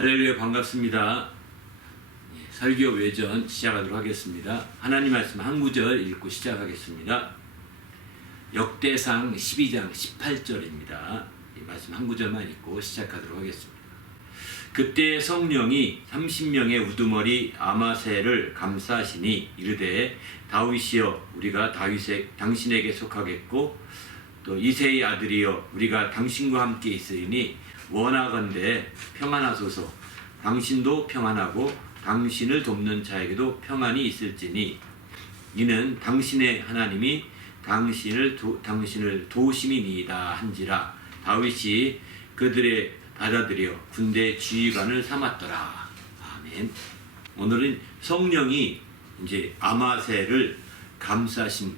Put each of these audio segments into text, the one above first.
할렐루야, 반갑습니다. 설교 외전 시작하도록 하겠습니다. 하나님 말씀 한 구절 읽고 시작하겠습니다. 역대상 12장 18절입니다. 이 말씀 한 구절만 읽고 시작하도록 하겠습니다. 그때 성령이 30명의 우두머리 아마새를 감싸시니 이르되 다윗이여 우리가 당신에게 속하겠고 또 이새의 아들이여 우리가 당신과 함께 있으리니 원하건대 평안하소서. 당신도 평안하고 당신을 돕는 자에게도 평안이 있을지니 이는 당신의 하나님이 당신을 도우심이니이다 한지라. 다윗이 그들의 받아들여 군대 지휘관을 삼았더라. 아멘. 오늘은 성령이 이제 아마새를 감싸심,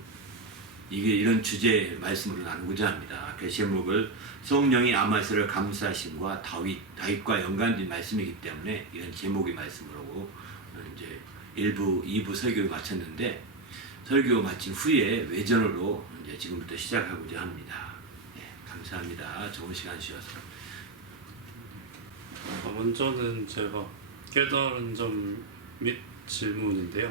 이런 주제 말씀으로 나누고자 합니다. 그 제목을 성령이 아마새를 감싸심과 다윗과 연관된 말씀이기 때문에 이런 제목의 말씀으로 이제 1부, 2부 설교를 마쳤는데, 설교 마친 후에 외전으로 이제 지금부터 시작하고자 합니다. 네, 감사합니다. 좋은 시간 주셔서. 먼저는 제가 깨달은 점 및 질문인데요.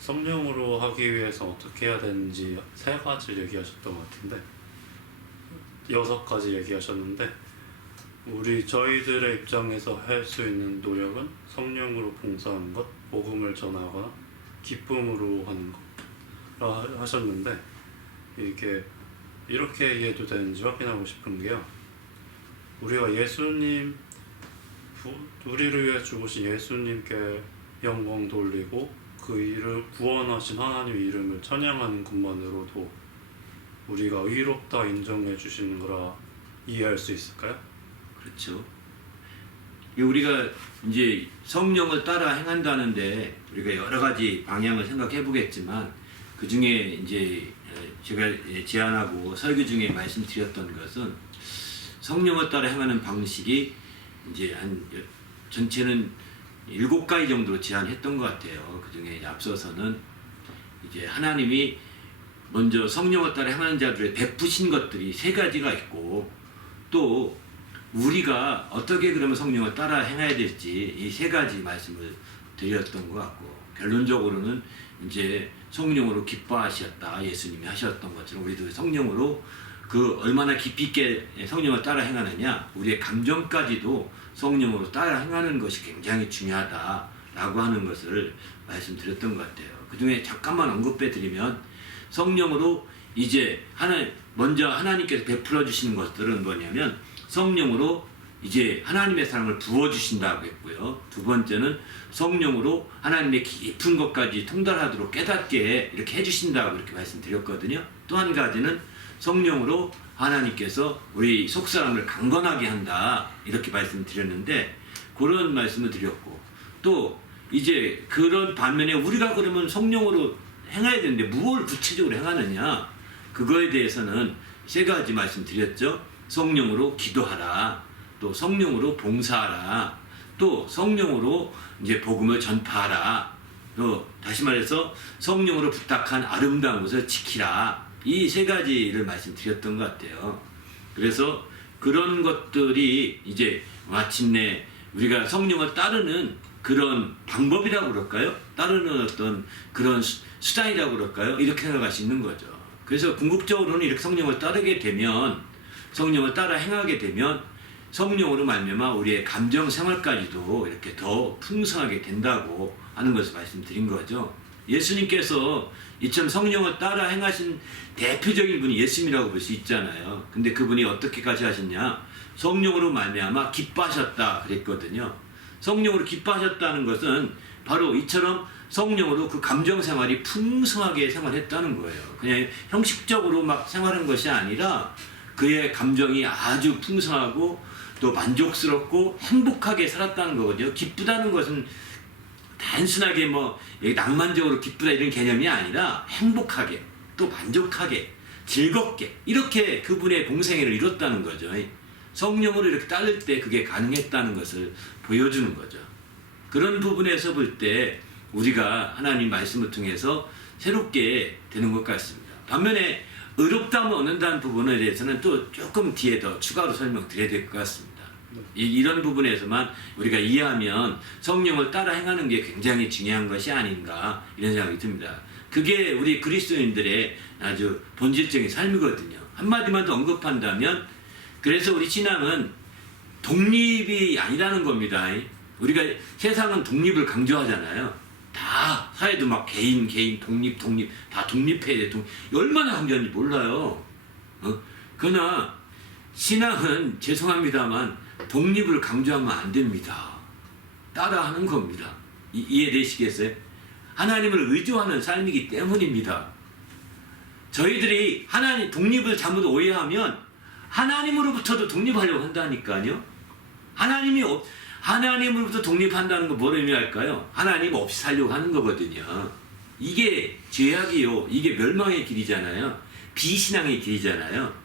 성령으로 하기 위해서 어떻게 해야 되는지 3가지 얘기하셨던 것 같은데 6가지 얘기하셨는데, 저희들의 입장에서 할 수 있는 노력은 성령으로 봉사하는 것, 복음을 전하거나 기쁨으로 하는 것 하셨는데, 이게 이렇게 이해도 되는지 확인하고 싶은 게요, 우리가 우리를 위해 죽으신 예수님께 영광 돌리고 그 구원하신 하나님의 이름을 찬양하는 것만으로도 우리가 의롭다 인정해 주시는 거라 이해할 수 있을까요? 그렇죠. 우리가 이제 성령을 따라 행한다는데 우리가 여러 가지 방향을 생각해 보겠지만, 그 중에 이제 제가 제안하고 설교 중에 말씀드렸던 것은 성령을 따라 행하는 방식이 이제 전체는 7가지 정도로 제안했던 것 같아요. 그 중에 앞서서는 이제 하나님이 먼저 성령을 따라 행하는 자들을 베푸신 것들이 3가지가 있고, 또 우리가 어떻게 그러면 성령을 따라 행해야 될지 이 3가지 말씀을 드렸던 것 같고, 결론적으로는 이제 성령으로 기뻐하셨다, 예수님이 하셨던 것처럼 우리도 성령으로 얼마나 깊이 있게 성령을 따라 행하느냐, 우리의 감정까지도 성령으로 따라 행하는 것이 굉장히 중요하다라고 하는 것을 말씀드렸던 것 같아요. 그 중에 잠깐만 언급해 드리면, 성령으로 이제 먼저 하나님께서 베풀어 주시는 것들은 뭐냐면, 성령으로 이제 하나님의 사랑을 부어주신다고 했고요. 2번째는 성령으로 하나님의 깊은 것까지 통달하도록 깨닫게 이렇게 해주신다고 이렇게 말씀드렸거든요. 또 한 가지는 성령으로 하나님께서 우리 속사람을 강건하게 한다 이렇게 말씀드렸는데, 그런 말씀을 드렸고, 또 이제 그런 반면에 우리가 그러면 성령으로 행해야 되는데 무엇을 구체적으로 행하느냐, 그거에 대해서는 3가지 말씀드렸죠. 성령으로 기도하라, 또 성령으로 봉사하라, 또 성령으로 이제 복음을 전파하라, 또 다시 말해서 성령으로 부탁한 아름다운 것을 지키라. 이 3가지를 말씀드렸던 것 같아요. 그래서 그런 것들이 이제 마침내 우리가 성령을 따르는 그런 방법이라고 그럴까요? 따르는 어떤 그런 수단이라고 그럴까요? 이렇게 생각할 수 있는 거죠. 그래서 궁극적으로는 이렇게 성령을 따르게 되면, 성령을 따라 행하게 되면 성령으로 말미암아 우리의 감정 생활까지도 이렇게 더 풍성하게 된다고 하는 것을 말씀드린 거죠. 예수님께서 이처럼 성령을 따라 행하신 대표적인 분이 예수님이라고 볼 수 있잖아요. 근데 그분이 어떻게까지 하셨냐? 성령으로 말미암아 기뻐하셨다 그랬거든요. 성령으로 기뻐하셨다는 것은 바로 이처럼 성령으로 그 감정 생활이 풍성하게 생활했다는 거예요. 그냥 형식적으로 막 생활한 것이 아니라 그의 감정이 아주 풍성하고 또 만족스럽고 행복하게 살았다는 거거든요. 기쁘다는 것은 단순하게 낭만적으로 기쁘다 이런 개념이 아니라 행복하게, 또 만족하게, 즐겁게 이렇게 그분의 공생애를 이뤘다는 거죠. 성령으로 이렇게 따를 때 그게 가능했다는 것을 보여주는 거죠. 그런 부분에서 볼 때 우리가 하나님 말씀을 통해서 새롭게 되는 것 같습니다. 반면에 의롭다함을 얻는다는 부분에 대해서는 또 조금 뒤에 더 추가로 설명드려야 될 것 같습니다. 이런 부분에서만 우리가 이해하면 성령을 따라 행하는 게 굉장히 중요한 것이 아닌가 이런 생각이 듭니다. 그게 우리 그리스도인들의 아주 본질적인 삶이거든요. 한마디만 더 언급한다면 그래서 우리 신앙은 독립이 아니라는 겁니다. 우리가 세상은 독립을 강조하잖아요. 다 사회도 막 개인 독립 다 독립해야 돼. 얼마나 강조하는지 몰라요. 그러나 신앙은 죄송합니다만 독립을 강조하면 안 됩니다. 따라하는 겁니다. 이해되시겠어요? 하나님을 의존하는 삶이기 때문입니다. 저희들이 하나님 독립을 잘못 오해하면 하나님으로부터도 독립하려고 한다니까요. 하나님으로부터 독립한다는 거 뭐를 의미할까요? 하나님 없이 살려고 하는 거거든요. 이게 죄악이요. 이게 멸망의 길이잖아요. 비신앙의 길이잖아요.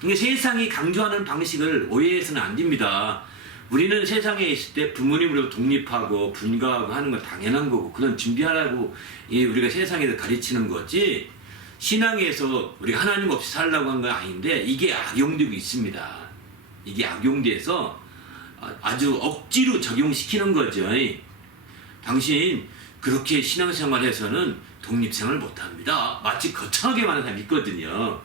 그러니까 세상이 강조하는 방식을 오해해서는 안 됩니다. 우리는 세상에 있을 때 부모님으로부터 독립하고 분가하고 하는 건 당연한 거고 그런 준비하라고 우리가 세상에서 가르치는 거지 신앙에서 우리가 하나님 없이 살려고 한 건 아닌데 이게 악용되고 있습니다. 이게 악용돼서 아주 억지로 적용시키는 거죠. 당신 그렇게 신앙생활해서는 독립생활 못합니다. 마치 거창하게 말하는 사람이 있거든요.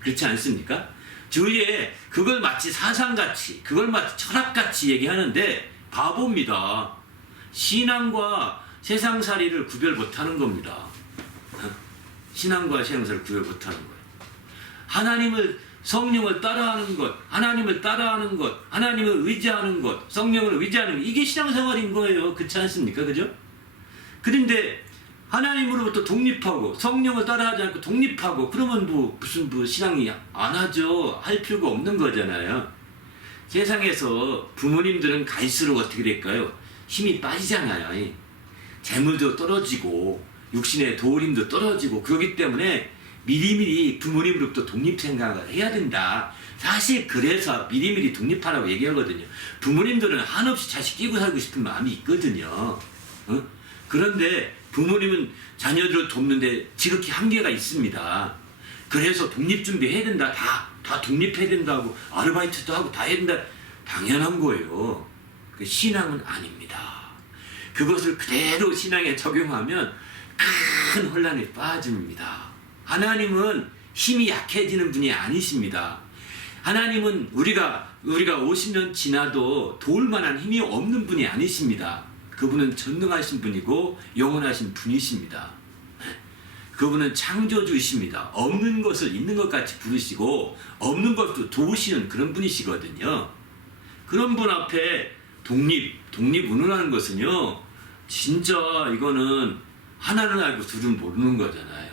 그렇지 않습니까? 주위에 그걸 마치 사상같이 그걸 마치 철학같이 얘기하는데 바보입니다. 신앙과 세상살이를 구별 못하는 겁니다. 신앙과 세상살이를 구별 못하는 거예요. 성령을 따라하는 것, 하나님을 따라하는 것, 하나님을 의지하는 것, 성령을 의지하는 것, 이게 신앙생활인 거예요. 그렇지 않습니까? 그죠? 그런데 하나님으로부터 독립하고 성령을 따라하지 않고 독립하고 그러면 무슨 신앙이 안 하죠. 할 필요가 없는 거잖아요. 세상에서 부모님들은 갈수록 어떻게 될까요? 힘이 빠지잖아요. 재물도 떨어지고 육신의 도울림도 떨어지고 그렇기 때문에 미리미리 부모님으로부터 독립 생각을 해야 된다. 사실 그래서 미리미리 독립하라고 얘기하거든요. 부모님들은 한없이 자식 끼고 살고 싶은 마음이 있거든요. 그런데 부모님은 자녀들을 돕는데 지극히 한계가 있습니다. 그래서 독립 준비해야 된다. 다 독립해야 된다고 아르바이트도 하고 다 해야 된다. 당연한 거예요. 그 신앙은 아닙니다. 그것을 그대로 신앙에 적용하면 큰 혼란에 빠집니다. 하나님은 힘이 약해지는 분이 아니십니다. 하나님은 우리가 50년 지나도 도울 만한 힘이 없는 분이 아니십니다. 그분은 전능하신 분이고 영원하신 분이십니다. 그분은 창조주이십니다. 없는 것을 있는 것 같이 부르시고 없는 것도 도우시는 그런 분이시거든요. 그런 분 앞에 독립운운하는 것은요. 진짜 이거는 하나는 알고 둘은 모르는 거잖아요.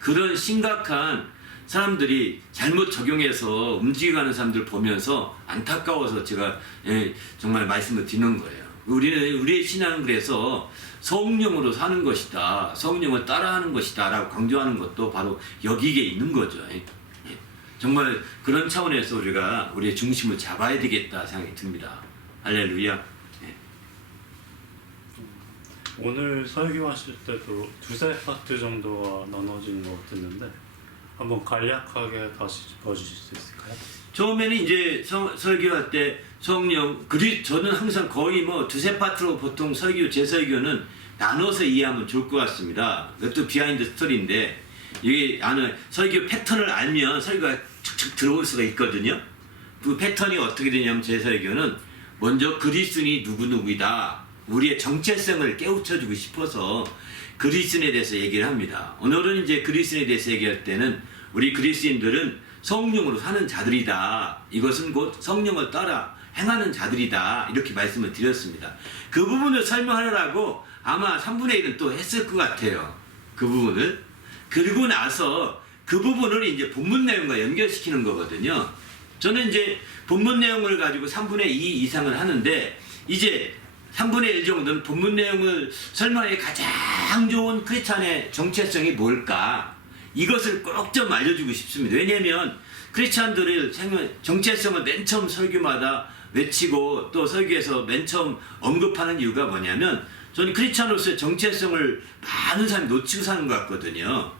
그런 심각한 사람들이 잘못 적용해서 움직여가는 사람들 보면서 안타까워서 제가 정말 말씀을 드리는 거예요. 우리의 신앙은 그래서 성령으로 사는 것이다. 성령을 따라하는 것이다. 라고 강조하는 것도 바로 여기에 있는 거죠. 정말 그런 차원에서 우리가 우리의 중심을 잡아야 되겠다 생각이 듭니다. 할렐루야. 오늘 설교하실 때도 두세 파트 정도가 나눠진 것 같았는데 한번 간략하게 다시 짚어주실 수 있을까요? 처음에는 이제 설교할 때 성령, 저는 항상 거의 두세 파트로 보통 제 설교는 나눠서 이해하면 좋을 것 같습니다. 그것도 비하인드 스토리인데, 이게 설교 패턴을 알면 설교가 툭툭 들어올 수가 있거든요. 그 패턴이 어떻게 되냐면 제 설교는 먼저 그리스도인이 누구누구이다. 우리의 정체성을 깨우쳐주고 싶어서 그리스도인에 대해서 얘기를 합니다. 오늘은 이제 그리스도인에 대해서 얘기할 때는 우리 그리스도인들은 성령으로 사는 자들이다. 이것은 곧 성령을 따라 행하는 자들이다. 이렇게 말씀을 드렸습니다. 그 부분을 설명하려고 아마 3분의 1은 또 했을 것 같아요. 그 부분을. 그리고 나서 그 부분을 이제 본문 내용과 연결시키는 거거든요. 저는 이제 본문 내용을 가지고 3분의 2 이상을 하는데 이제 3분의 1 정도는 본문 내용을 설명하기 가장 좋은 크리스찬의 정체성이 뭘까? 이것을 꼭 좀 알려주고 싶습니다. 왜냐하면 크리스찬들의 정체성을 맨 처음 설교마다 외치고 또 설교에서 맨 처음 언급하는 이유가 뭐냐면 저는 크리스찬으로서의 정체성을 많은 사람이 놓치고 사는 것 같거든요.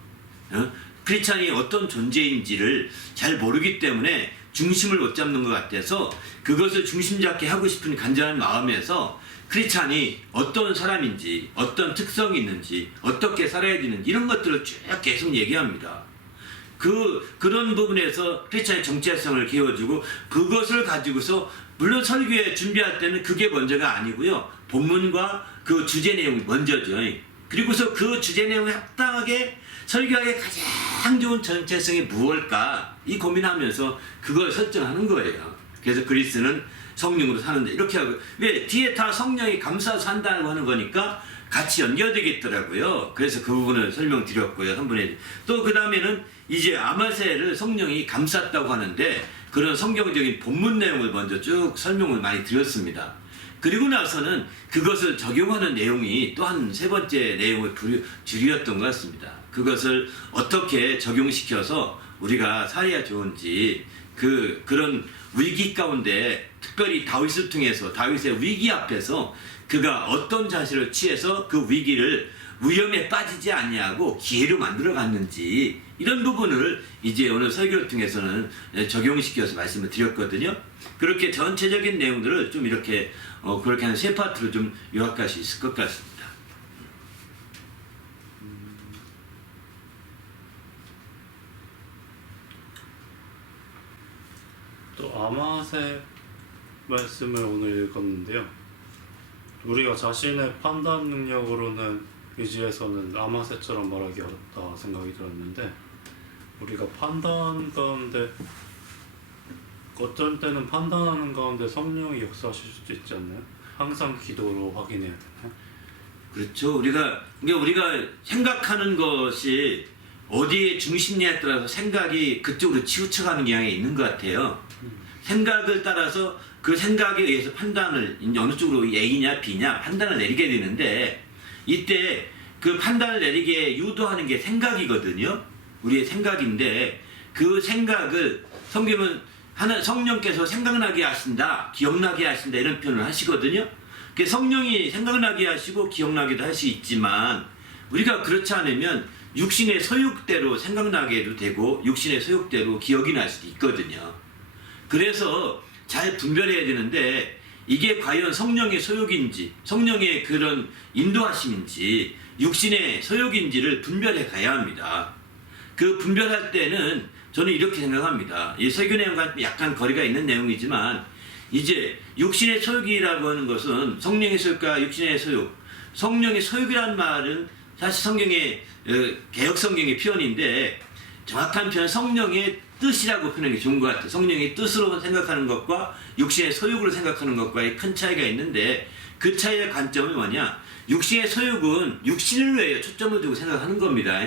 크리스찬이 어떤 존재인지를 잘 모르기 때문에 중심을 못 잡는 것 같아서 그것을 중심 잡게 하고 싶은 간절한 마음에서 크리스찬이 어떤 사람인지, 어떤 특성이 있는지, 어떻게 살아야 되는지 이런 것들을 쭉 계속 얘기합니다. 그런 부분에서 크리스찬의 정체성을 키워주고 그것을 가지고서 물론 설교에 준비할 때는 그게 먼저가 아니고요. 본문과 그 주제 내용이 먼저죠. 그리고서 그 주제 내용에 합당하게 설교하기에 가장 좋은 정체성이 무엇일까 이 고민하면서 그걸 설정하는 거예요. 그래서 그리스는 성령으로 사는데 이렇게 하고 왜 뒤에 다 성령이 감싸서 산다고 하는 거니까 같이 연결되겠더라고요. 그래서 그 부분을 설명드렸고요. 3분의 또 그 다음에는 이제 아마세를 성령이 감쌌다고 하는데 그런 성경적인 본문 내용을 먼저 쭉 설명을 많이 드렸습니다. 그리고 나서는 그것을 적용하는 내용이 또 한 세 번째 내용의 주류였던 것 같습니다. 그것을 어떻게 적용시켜서 우리가 살아야 좋은지 그런 위기 가운데 특별히 다윗을 통해서 다윗의 위기 앞에서 그가 어떤 자세를 취해서 그 위기를 위험에 빠지지 아니하고 기회로 만들어 갔는지 이런 부분을 이제 오늘 설교를 통해서는 적용시켜서 말씀을 드렸거든요. 그렇게 전체적인 내용들을 좀 이렇게 그렇게 하는 세 파트로 좀 요약할 수 있을 것 같습니다. 또 아마세 말씀을 오늘 읽었는데요. 우리가 자신의 판단 능력으로는 의지해서는 아마세처럼 말하기 어렵다 생각이 들었는데 우리가 판단 가운데 어쩔 때는 판단하는 가운데 성령이 역사하실 수도 있지 않나요? 항상 기도로 확인해야 되나요? 그렇죠. 우리가 생각하는 것이 어디에 중심냐에 따라서 생각이 그쪽으로 치우쳐가는 경향이 있는 것 같아요. 생각을 따라서 그 생각에 의해서 판단을 이제 어느 쪽으로 A냐 B냐 판단을 내리게 되는데 이때 그 판단을 내리게 유도하는 게 생각이거든요. 우리의 생각인데 그 생각을 성경은 성령께서 생각나게 하신다, 기억나게 하신다 이런 표현을 하시거든요. 성령이 생각나게 하시고 기억나기도 할 수 있지만 우리가 그렇지 않으면 육신의 소욕대로 생각나게 해도 되고 육신의 소욕대로 기억이 날 수도 있거든요. 그래서 잘 분별해야 되는데 이게 과연 성령의 소욕인지 성령의 그런 인도하심인지 육신의 소욕인지를 분별해 가야 합니다. 그 분별할 때는 저는 이렇게 생각합니다. 이 설교 내용과 약간 거리가 있는 내용이지만 이제 육신의 소욕이라고 하는 것은 성령의 소욕과 육신의 소욕 성령의 소욕이라는 말은 사실 성경의 개역 성경의 표현인데 정확한 표현 성령의 뜻이라고 표현하는 게 좋은 것 같아요. 성령의 뜻으로 생각하는 것과 육신의 소욕으로 생각하는 것과의 큰 차이가 있는데 그 차이의 관점은 뭐냐? 육신의 소욕은 육신을 위해 초점을 두고 생각하는 겁니다.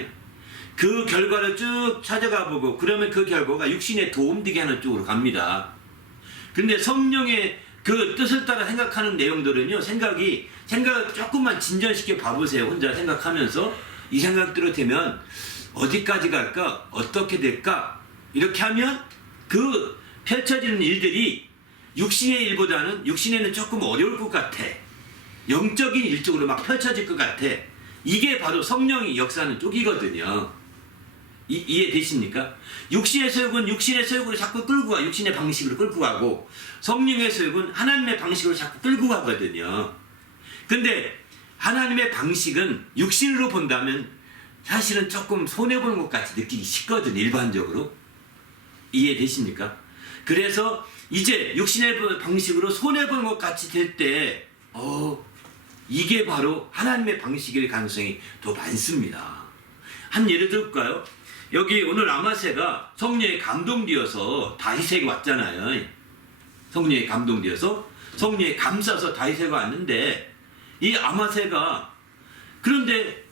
그 결과를 쭉 찾아가 보고 그러면 그 결과가 육신에 도움되게 하는 쪽으로 갑니다. 근데 성령의 그 뜻을 따라 생각하는 내용들은요, 생각을 조금만 진전시켜 봐보세요. 혼자 생각하면서 이 생각대로 되면 어디까지 갈까? 어떻게 될까? 이렇게 하면 그 펼쳐지는 일들이 육신의 일보다는 육신에는 조금 어려울 것 같아. 영적인 일 쪽으로 막 펼쳐질 것 같아. 이게 바로 성령이 역사하는 쪽이거든요. 이해되십니까? 육신의 소욕은 육신의 소욕으로 자꾸 끌고 가. 육신의 방식으로 끌고 가고 성령의 소욕은 하나님의 방식으로 자꾸 끌고 가거든요. 근데 하나님의 방식은 육신으로 본다면 사실은 조금 손해보는 것 같이 느끼기 쉽거든요. 일반적으로. 이해되십니까? 그래서 이제 육신의 방식으로 손해보는 것 같이 될 때 이게 바로 하나님의 방식일 가능성이 더 많습니다. 한 예를 들까요? 여기 오늘 아마세가 성령에 감동되어서 다윗에게 왔잖아요. 성령에 감동되어서 성령에 감싸서 다윗에게 왔는데 이 아마세가 그런데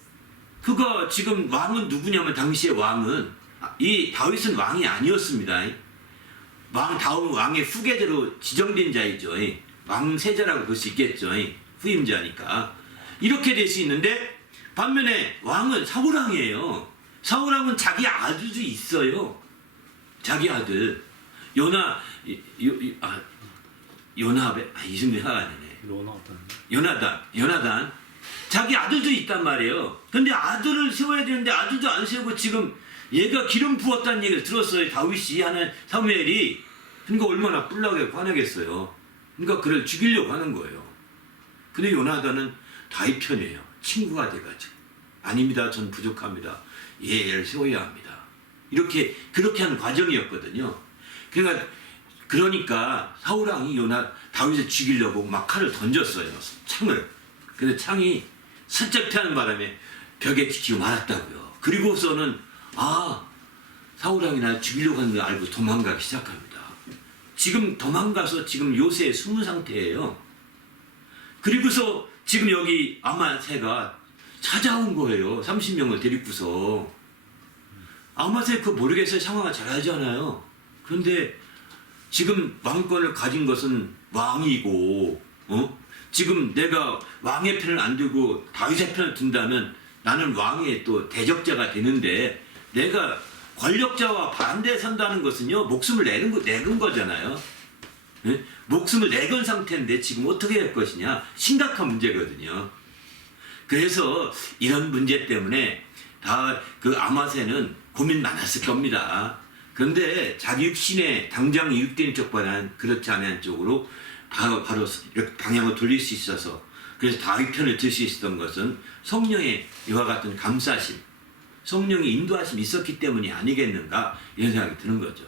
그가 지금 왕은 누구냐면 당시의 왕은 이 다윗은 왕이 아니었습니다. 다음 왕의 후계자로 지정된 자이죠. 왕세자라고 볼 수 있겠죠. 후임자니까. 이렇게 될 수 있는데 반면에 왕은 사울왕이에요. 사울왕은 자기 아들도 있어요. 자기 아들 요나베 이름이 하가 안 나네. 요나단 자기 아들도 있단 말이에요. 근데 아들을 세워야 되는데 아들도 안 세우고 지금 얘가 기름 부었다는 얘기를 들었어요. 다윗이 하는 사무엘이. 그러니까 얼마나 뿔나게 화나겠어요. 그러니까 그를 죽이려고 하는 거예요. 근데 요나단은 다윗 편이에요. 친구가 돼가지고. 아닙니다. 전 부족합니다. 얘를 세워야 합니다. 그렇게 하는 과정이었거든요. 그러니까 사울왕이 다윗을 죽이려고 막 칼을 던졌어요. 창을. 근데 창이 슬쩍 피하는 바람에 벽에 찍히고 말았다고요. 그리고서는 사울왕이 날 죽이려고 하는 걸 알고 도망가기 시작합니다. 지금 도망가서 지금 요새에 숨은 상태예요. 그리고서 지금 여기 아마새가 찾아온 거예요. 30명을 데리고서. 아마새 그거 모르겠어요. 상황을 잘 알잖아요. 그런데 지금 왕권을 가진 것은 왕이고, 지금 내가 왕의 편을 안 들고 다윗의 편을 든다면 나는 왕의 또 대적자가 되는데, 내가 권력자와 반대에 선다는 것은요, 목숨을 내건 거잖아요. 예? 목숨을 내건 상태인데 지금 어떻게 할 것이냐? 심각한 문제거든요. 그래서 이런 문제 때문에 다 그 아마새는 고민 많았을 겁니다. 그런데 자기 육신에 당장 유익되는 쪽보다는 그렇지 않은 쪽으로 바로 이렇게 방향을 돌릴 수 있어서, 그래서 다윗 편을 들 수 있었던 것은 성령의 이와 같은 감싸심, 성령의 인도하심이 있었기 때문이 아니겠는가, 이런 생각이 드는 거죠.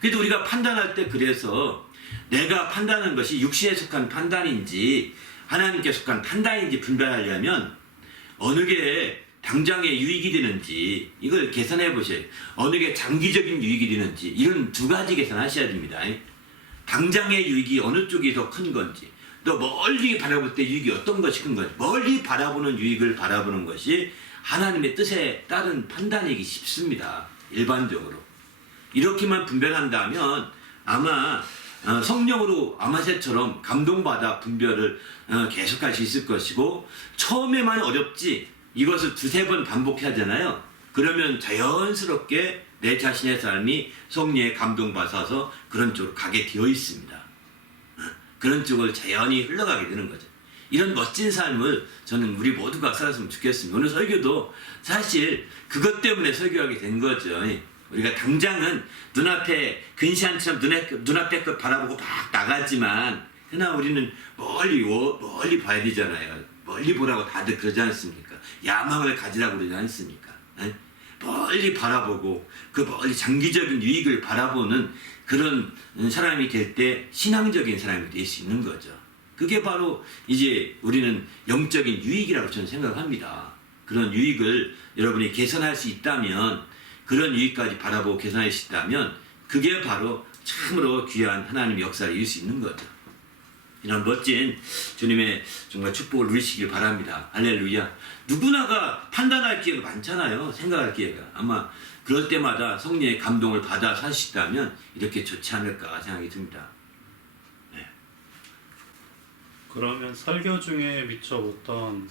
그래도 우리가 판단할 때, 그래서 내가 판단하는 것이 육신에 속한 판단인지 하나님께 속한 판단인지 분별하려면 어느 게 당장의 유익이 되는지 이걸 계산해 보세요. 어느 게 장기적인 유익이 되는지, 이런 두 가지 계산하셔야 됩니다. 당장의 유익이 어느 쪽이 더 큰 건지, 또 멀리 바라볼 때 유익이 어떤 것이 큰 건지, 멀리 바라보는 유익을 바라보는 것이 하나님의 뜻에 따른 판단이기 쉽습니다. 일반적으로. 이렇게만 분별한다면 아마 성령으로 아마새처럼 감동받아 분별을 계속할 수 있을 것이고, 처음에만 어렵지 이것을 두세 번 반복해야 하잖아요. 그러면 자연스럽게 내 자신의 삶이 성령에 감동받아서 그런 쪽으로 가게 되어 있습니다. 그런 쪽을 자연히 흘러가게 되는 거죠. 이런 멋진 삶을 저는 우리 모두가 살았으면 좋겠습니다. 오늘 설교도 사실 그것 때문에 설교하게 된 거죠. 우리가 당장은 눈앞에 근시안처럼 눈앞에 것 바라보고 막 나가지만, 그러나 우리는 멀리 봐야 되잖아요. 멀리 보라고 다들 그러지 않습니까? 야망을 가지라고 그러지 않습니까? 멀리 바라보고 그 멀리 장기적인 유익을 바라보는 그런 사람이 될 때 신앙적인 사람이 될 수 있는 거죠. 그게 바로 이제 우리는 영적인 유익이라고 저는 생각합니다. 그런 유익을 여러분이 개선할 수 있다면, 그런 유익까지 바라보고 개선할 수 있다면, 그게 바로 참으로 귀한 하나님의 역사를 이룰 수 있는 거죠. 이런 멋진 주님의 정말 축복을 누리시길 바랍니다. 할렐루야. 누구나가 판단할 기회가 많잖아요. 생각할 기회가. 아마 그럴 때마다 성령의 감동을 받아 사시다면 이렇게 좋지 않을까 생각이 듭니다. 네. 그러면 설교 중에 미쳐봤던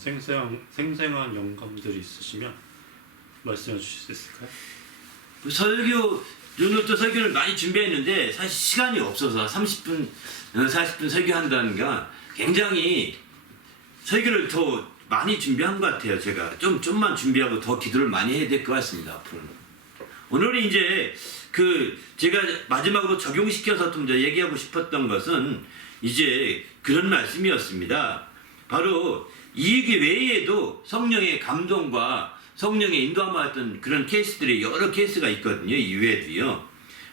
생생한 영감들이 있으시면 말씀해 주실 수 있을까요? 오늘도 설교를 많이 준비했는데 사실 시간이 없어서 30분, 40분 설교한다는 게 굉장히 설교를 더 많이 준비한 것 같아요. 제가 좀만 준비하고 더 기도를 많이 해야 될 것 같습니다. 앞으로는. 오늘은 이제 제가 마지막으로 적용시켜서 좀 더 얘기하고 싶었던 것은 이제 그런 말씀이었습니다. 바로 이 얘기 외에도 성령의 감동과 성령의 인도함을 했던 그런 케이스들이 여러 케이스가 있거든요. 이외에도요.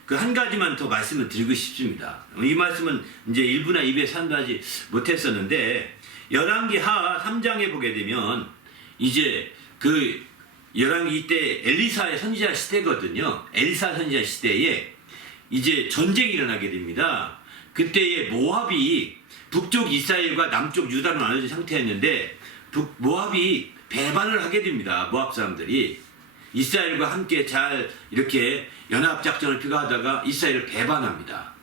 그 한 가지만 더 말씀을 드리고 싶습니다. 이 말씀은 이제 1부나 2부에 산다지 못했었는데, 열왕기 하 3장에 보게 되면 이제 열왕기 이때 엘리사의 선지자 시대거든요. 엘리사 선지자 시대에 이제 전쟁이 일어나게 됩니다. 그때에 모압이 북쪽 이스라엘과 남쪽 유다로 나눠진 상태였는데, 모압이 배반을 하게 됩니다. 모압 사람들이 이스라엘과 함께 잘 이렇게 연합작전을 피가하다가 이스라엘을 배반합니다.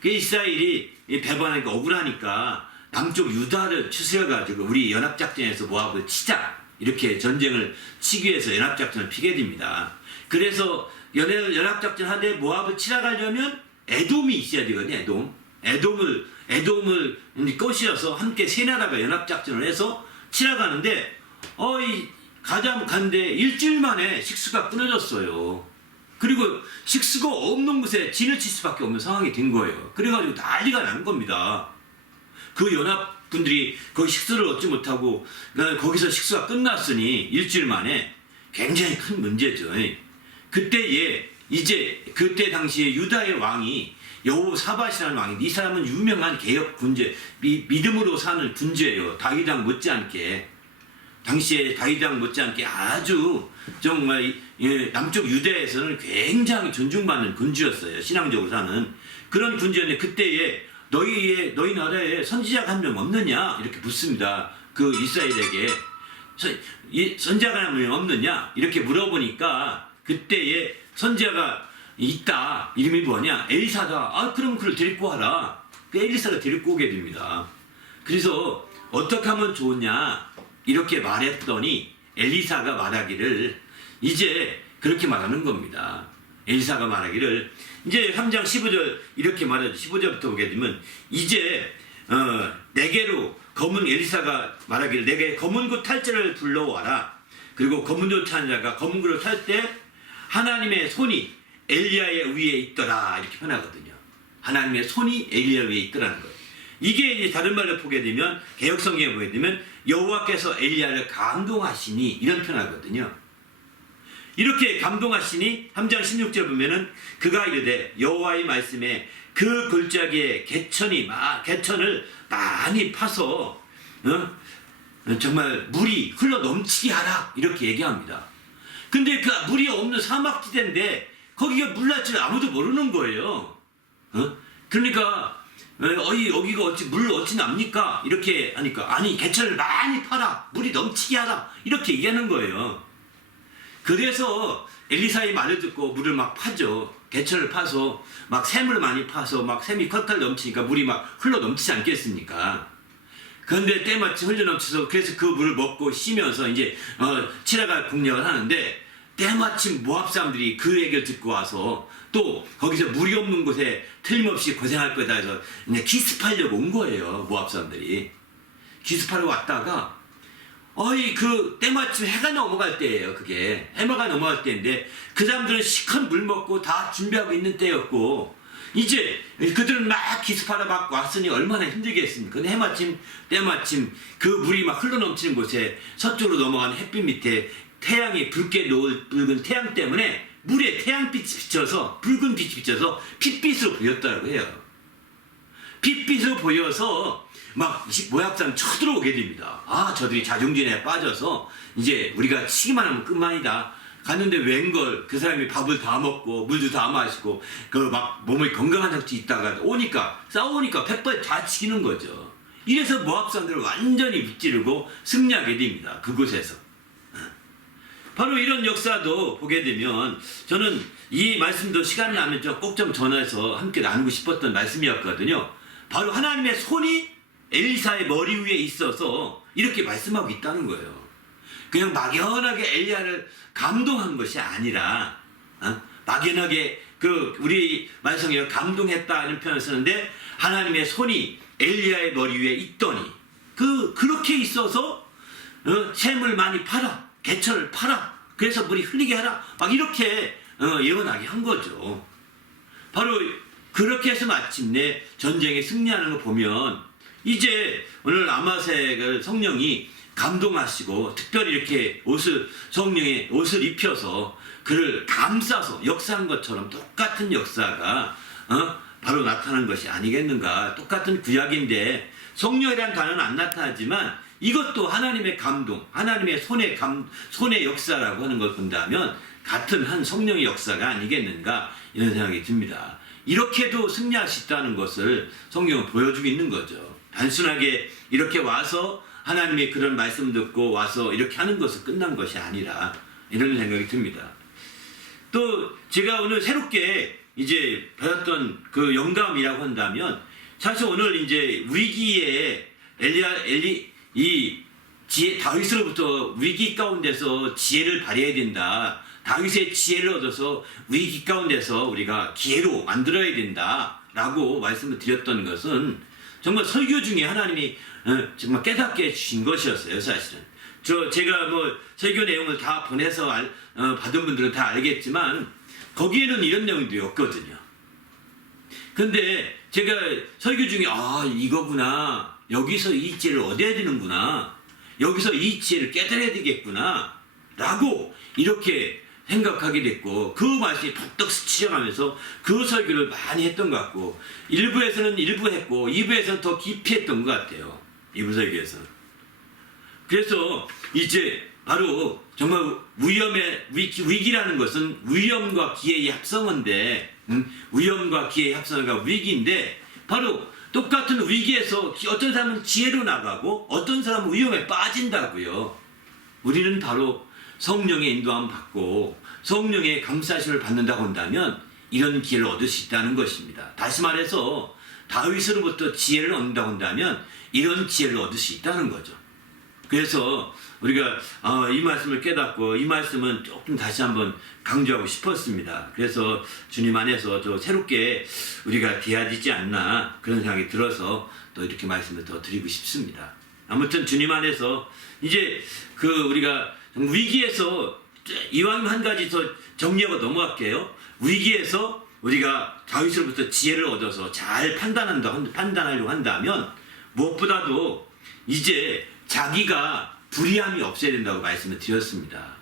그 이스라엘이 배반하니까 억울하니까 남쪽 유다를 추스려가지고 우리 연합작전에서 모압을 치자, 이렇게 전쟁을 치기 위해서 연합작전을 피게 됩니다. 그래서 연합작전 하되 모압을 치러 가려면 에돔이 있어야 되거든요. 에돔을 꼬시어서 함께 세 나라가 연합작전을 해서 치러가는데 갔는데 일주일 만에 식수가 끊어졌어요. 그리고 식수가 없는 곳에 진을 칠 수밖에 없는 상황이 된 거예요. 그래가지고 난리가 난 겁니다. 그 연합분들이 거기 식수를 얻지 못하고 거기서 식수가 끝났으니 일주일 만에 굉장히 큰 문제죠. 그때 당시에 유다의 왕이 여호사밧이라는 왕인데, 이 사람은 유명한 개혁 군주, 믿음으로 사는 군주예요. 다윗왕 못지않게. 당시에 다윗왕 못지않게 아주 정말 남쪽 유대에서는 굉장히 존중받는 군주였어요. 신앙적으로 사는 그런 군주였는데, 그때에 너희 나라에 선지자가 한 명 없느냐 이렇게 묻습니다. 그 이스라엘에게 선지자가 한 명 없느냐 이렇게 물어보니까, 그때에 선지자가 있다. 이름이 뭐냐? 엘리사다. 그럼 그를 데리고 와라. 그 엘리사가 데리고 오게 됩니다. 그래서 어떻게 하면 좋으냐 이렇게 말했더니 엘리사가 말하기를, 이제 그렇게 말하는 겁니다. 엘리사가 말하기를, 이제 3장 15절 이렇게 말하죠. 15절부터 보게 되면, 이제 내게로 엘리사가 말하기를, 내게 검은 구 탈자를 불러와라. 그리고 검은 구 타는 자가 검은 구를 탈 때 하나님의 손이 엘리야의 위에 있더라 이렇게 표현하거든요. 하나님의 손이 엘리야 위에 있더라는 거예요. 이게 이제 다른 말로 보게 되면, 개역성경에 보게 되면 여호와께서 엘리야를 감동하시니 이런 표현하거든요. 이렇게 감동하시니 3장 16절 보면은, 그가 이르되 여호와의 말씀에 그 골짜기에 개천을 많이 파서 정말 물이 흘러 넘치게 하라 이렇게 얘기합니다. 근데 그 물이 없는 사막지대인데 거기가 물날 줄 아무도 모르는 거예요. 그러니까 여기가 물 어찌 납니까? 이렇게 하니까, 아니 개천을 많이 파라, 물이 넘치게 하라 이렇게 얘기하는 거예요. 그래서 엘리사의 말을 듣고 물을 막 파죠. 개천을 파서 막 샘을 많이 파서 막 샘이 컬컬 넘치니까 물이 막 흘러 넘치지 않겠습니까? 그런데 때마침 흘러 넘쳐서, 그래서 그 물을 먹고 쉬면서 이제 치라가 공략을 하는데, 때마침 모압 사람들이 그 얘기를 듣고 와서 또 거기서 물이 없는 곳에 틀림없이 고생할 거다 해서 그냥 기습하려고 온 거예요. 모압 사람들이 기습하러 왔다가, 그 때마침 해가 넘어갈 때예요. 그게 해마가 넘어갈 때인데, 그 사람들은 시컷 물 먹고 다 준비하고 있는 때였고, 이제 그들은 막 기습하러 막 왔으니 얼마나 힘들겠습니까? 근데 때마침 그 물이 막 흘러넘치는 곳에 서쪽으로 넘어가는 햇빛 밑에 태양이 붉게 붉은 태양 때문에 물에 태양빛이 비쳐서, 붉은 빛이 비쳐서 핏빛으로 보였다고 해요. 핏빛으로 보여서 막 모압산 쳐들어오게 됩니다. 저들이 자중진에 빠져서 이제 우리가 치기만 하면 끝만이다. 갔는데 웬걸 그 사람이 밥을 다 먹고 물도 다 마시고 그 막 몸을 건강한 상태 있다가 싸우니까 100발 다 치기는 거죠. 이래서 모압 사람들을 완전히 무찌르고 승리하게 됩니다. 그곳에서. 바로 이런 역사도 보게 되면, 저는 이 말씀도 시간 나면 꼭 좀 전해서 함께 나누고 싶었던 말씀이었거든요. 바로 하나님의 손이 엘리사의 머리 위에 있어서 이렇게 말씀하고 있다는 거예요. 그냥 막연하게 엘리야를 감동한 것이 아니라, 막연하게 우리 말씀에 감동했다는 표현을 쓰는데, 하나님의 손이 엘리야의 머리 위에 있더니 그렇게 있어서 샘을 많이 파라, 개천을 파라, 그래서 물이 흘리게 하라, 막 이렇게 예언하게 한 거죠. 바로 그렇게 해서 마침내 전쟁에 승리하는 거 보면, 이제 오늘 아마색을 성령이 감동하시고 특별히 이렇게 성령의 옷을 입혀서 그를 감싸서 역사한 것처럼 똑같은 역사가 바로 나타난 것이 아니겠는가. 똑같은 구약인데 성령이라는 단어는 안 나타나지만, 이것도 하나님의 감동, 하나님의 손의 역사라고 하는 걸 본다면 같은 한 성령의 역사가 아니겠는가 이런 생각이 듭니다. 이렇게도 승리할 수 있다는 것을 성경은 보여주고 있는 거죠. 단순하게 이렇게 와서 하나님의 그런 말씀 듣고 와서 이렇게 하는 것은 끝난 것이 아니라 이런 생각이 듭니다. 또 제가 오늘 새롭게 이제 배웠던 그 영감이라고 한다면, 사실 오늘 이제 위기에 다윗으로부터 위기 가운데서 지혜를 발휘해야 된다. 다윗의 지혜를 얻어서 위기 가운데서 우리가 기회로 만들어야 된다라고 말씀을 드렸던 것은, 정말 설교 중에 하나님이 정말 깨닫게 해주신 것이었어요, 사실은. 제가 뭐 설교 내용을 다 보내서 받은 분들은 다 알겠지만 거기에는 이런 내용들이 없거든요. 근데 제가 설교 중에 이거구나, 여기서 이 지혜를 얻어야 되는구나, 여기서 이 지혜를 깨달아야 되겠구나 라고 이렇게 생각하게 됐고, 그 말씀이 덕덕 스치려가면서 그 설교를 많이 했던 것 같고, 1부에서는 일부 했고 2부에서는 더 깊이 했던 것 같아요. 2부 설교에서는. 그래서 이제 바로 정말 위기라는 것은 위험과 기회의 합성어인데, 위험과 기회의 합성어가 위기인데, 바로 똑같은 위기에서 어떤 사람은 지혜로 나가고 어떤 사람은 위험에 빠진다고요. 우리는 바로 성령의 인도함 받고 성령의 감싸심을 받는다고 한다면 이런 기회를 얻을 수 있다는 것입니다. 다시 말해서 다윗으로부터 지혜를 얻는다고 한다면 이런 지혜를 얻을 수 있다는 거죠. 그래서 우리가 이 말씀을 깨닫고 이 말씀은 조금 다시 한번 강조하고 싶었습니다. 그래서 주님 안에서 또 새롭게 우리가 되어지지 않나 그런 생각이 들어서 또 이렇게 말씀을 더 드리고 싶습니다. 아무튼 주님 안에서 이제 우리가 위기에서 이왕 한 가지 더 정리하고 넘어갈게요. 위기에서 우리가 다윗으로부터 지혜를 얻어서 잘 판단하려고 한다면 무엇보다도 이제 자기가 불의함이 없어야 된다고 말씀을 드렸습니다.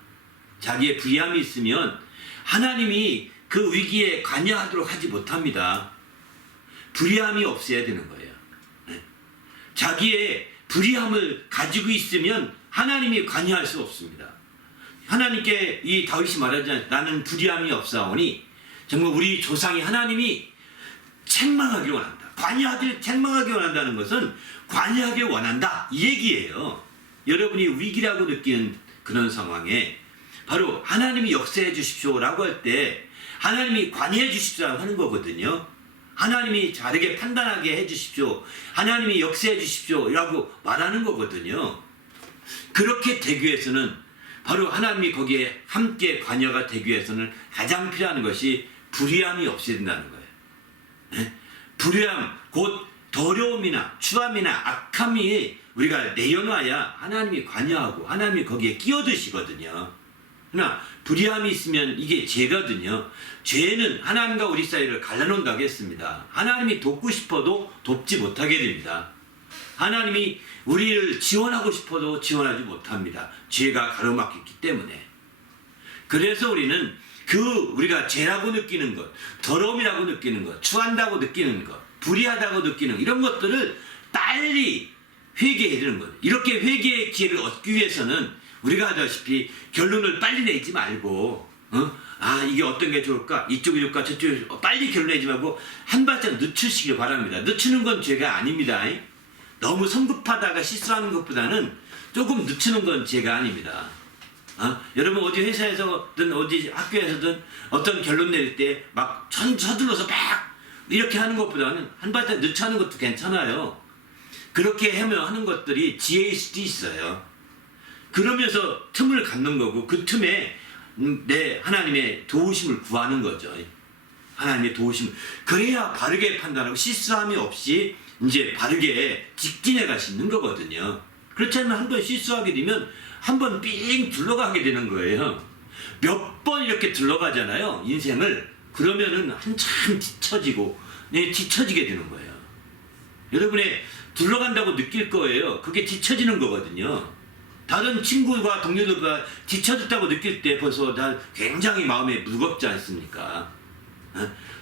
자기의 불의함이 있으면 하나님이 그 위기에 관여하도록 하지 못합니다. 불의함이 없어야 되는 거예요. 자기의 불의함을 가지고 있으면 하나님이 관여할 수 없습니다. 하나님께 이 다윗이 말하지 않아요. 나는 불의함이 없사오니, 정말 우리 조상이 하나님이 책망하기 원한다. 책망하기 원한다는 것은 관여하기 원한다, 이 얘기예요. 여러분이 위기라고 느끼는 그런 상황에 바로 하나님이 역사해 주십시오라고 할 때 하나님이 관여해 주십시오라고 하는 거거든요. 하나님이 다르게 판단하게 해 주십시오, 하나님이 역사해 주십시오라고 말하는 거거든요. 그렇게 되기 위해서는 바로 하나님이 거기에 함께 관여가 되기 위해서는 가장 필요한 것이 불의함이 없어야 된다는 거예요. 불의함, 곧 더러움이나 추함이나 악함이 우리가 내려놔야 하나님이 관여하고 하나님이 거기에 끼어드시거든요. 그러나 불의함이 있으면 이게 죄거든요. 죄는 하나님과 우리 사이를 갈라놓는다고 했습니다. 하나님이 돕고 싶어도 돕지 못하게 됩니다. 하나님이 우리를 지원하고 싶어도 지원하지 못합니다. 죄가 가로막혔기 때문에. 그래서 우리는 우리가 죄라고 느끼는 것, 더러움이라고 느끼는 것, 추한다고 느끼는 것, 불의하다고 느끼는 이런 것들을 빨리 회개해야 되는 거예요. 이렇게 회개의 기회를 얻기 위해서는 우리가 하다시피 결론을 빨리 내지 말고 이게 어떤 게 좋을까? 이쪽이 좋을까? 저쪽이 좋을까? 빨리 결론 내지 말고 한 발짝 늦추시길 바랍니다. 늦추는 건 죄가 아닙니다. 너무 성급하다가 실수하는 것보다는 조금 늦추는 건 죄가 아닙니다. 여러분 어디 회사에서든 어디 학교에서든 어떤 결론 내릴 때 막 서둘러서 막 이렇게 하는 것보다는 한 발짝 늦추는 것도 괜찮아요. 그렇게 하는 것들이 지혜일 수도 있어요. 그러면서 틈을 갖는 거고 그 틈에 내 하나님의 도우심을 구하는 거죠. 하나님의 도우심. 그래야 바르게 판단하고 실수함이 없이 이제 바르게 직진해 갈 수 있는 거거든요. 그렇지 않으면 한 번 실수하게 되면 한 번 삥 둘러가게 되는 거예요. 몇 번 이렇게 둘러가잖아요, 인생을. 그러면은 한참 뒤처지게 되는 거예요. 여러분의 둘러간다고 느낄 거예요. 그게 뒤처지는 거거든요. 다른 친구와 동료들과 뒤처졌다고 느낄 때 벌써 난 굉장히 마음에 무겁지 않습니까?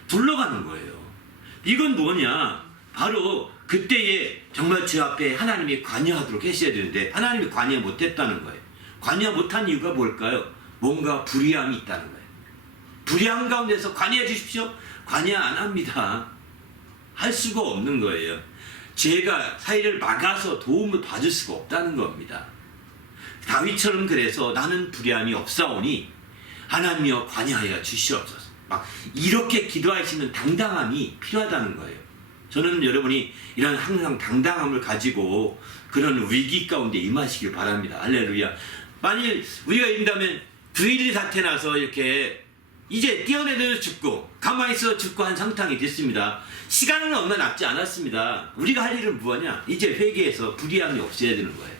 둘러가는 거예요. 이건 뭐냐? 바로 그때에 정말 주 앞에 하나님이 관여하도록 했어야 되는데 하나님이 관여 못했다는 거예요. 관여 못한 이유가 뭘까요? 뭔가 불의함이 있다는 거예요. 불의함 가운데서 관여해 주십시오? 관여 안 합니다. 할 수가 없는 거예요. 죄가 사이를 막아서 도움을 받을 수가 없다는 겁니다. 다윗처럼 그래서 나는 불의함이 없사오니 하나님이여 관여하여 주시옵소서. 막 이렇게 기도하시는 당당함이 필요하다는 거예요. 저는 여러분이 이런 항상 당당함을 가지고 그런 위기 가운데 임하시길 바랍니다. 할렐루야. 만일 우리가 인다면 9.11 사태 나서 이렇게 이제 뛰어내려 죽고 가만히 있어 죽고 한 상황이 됐습니다. 시간은 얼마 남지 않았습니다. 우리가 할 일은 뭐냐? 이제 회개해서 불의함이 없어야 되는 거예요.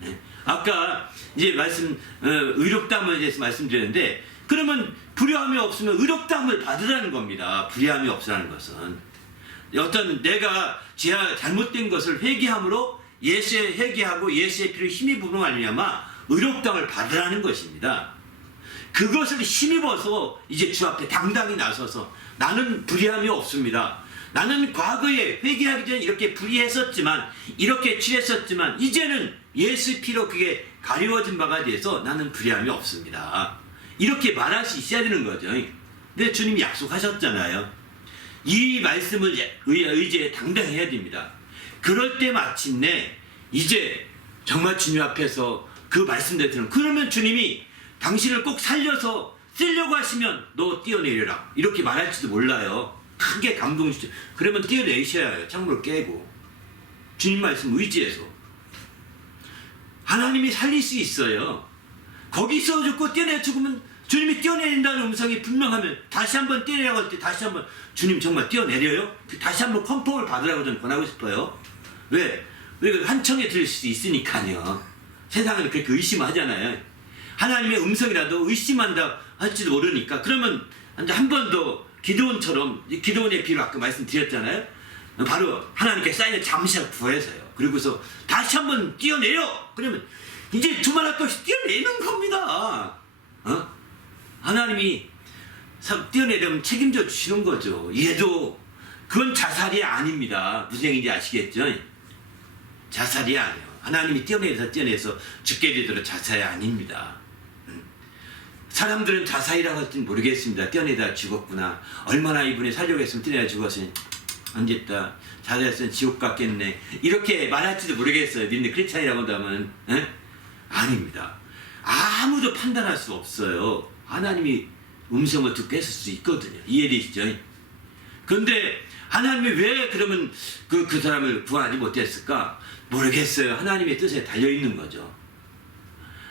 네. 아까 이제 의롭다함에 대해서 말씀드렸는데, 그러면 불의함이 없으면 의롭다함을 받으라는 겁니다. 불의함이 없으라는 것은 어떤 내가 잘못된 것을 회개함으로 예수의 회개하고 예수의 피로 힘입음으로 말미암아 의롭다함을 받으라는 것입니다. 그것을 힘입어서 이제 주 앞에 당당히 나서서 나는 불의함이 없습니다. 나는 과거에 회개하기 전에 이렇게 불의했었지만, 이렇게 취했었지만, 이제는 예수 피로 그게 가리워진 바가 돼서 나는 불의함이 없습니다. 이렇게 말할 수 있어야 되는 거죠. 근데 주님이 약속하셨잖아요. 이 말씀을 의지에 당당해야 됩니다. 그럴 때 마침내 이제 정말 주님 앞에서 그 말씀대로 들으면, 그러면 주님이 당신을 꼭 살려서 쓰려고 하시면 너 뛰어내려라 이렇게 말할지도 몰라요. 크게 감동 주죠. 그러면 뛰어내셔야 해요. 창문을 깨고 주님 말씀 의지해서 하나님이 살릴 수 있어요. 거기서 죽고 뛰어내 죽으면 주님이 뛰어내린다는 음성이 분명하면 다시 한번 뛰어내라고 할 때 다시 한번 주님 정말 뛰어내려요? 다시 한번 컨펌을 받으라고 저는 권하고 싶어요. 왜? 우리가 한청에 들을 수 있으니까요. 세상은 그렇게 의심하잖아요. 하나님의 음성이라도 의심한다 할지도 모르니까. 그러면 한 번 더 기드온처럼, 기드온의 비로 아까 말씀드렸잖아요. 바로 하나님께 쌓이는 잠시를 구해서요. 그리고서 다시 한번 뛰어내려. 그러면 이제 두말할 것 없이 뛰어내는 겁니다. 하나님이 뛰어내려면 책임져 주시는 거죠. 얘도 그건 자살이 아닙니다. 무슨 얘기인지 아시겠죠? 자살이 아니에요. 하나님이 뛰어내서 죽게 되도록 자살이 아닙니다. 사람들은 자살이라고 할지는 모르겠습니다. 뛰어내다 죽었구나. 얼마나 이분이 살려고 했으면 뛰어내다 죽었으니 안 됐다. 자살했으면 지옥 갔겠네. 이렇게 말할지도 모르겠어요. 니네 크리스찬이라고 한다면. 아닙니다. 아무도 판단할 수 없어요. 하나님이 음성을 듣고 했을 수 있거든요. 이해되시죠? 그런데 하나님이 왜 그러면 그 사람을 구하지 못했을까? 모르겠어요. 하나님의 뜻에 달려있는 거죠.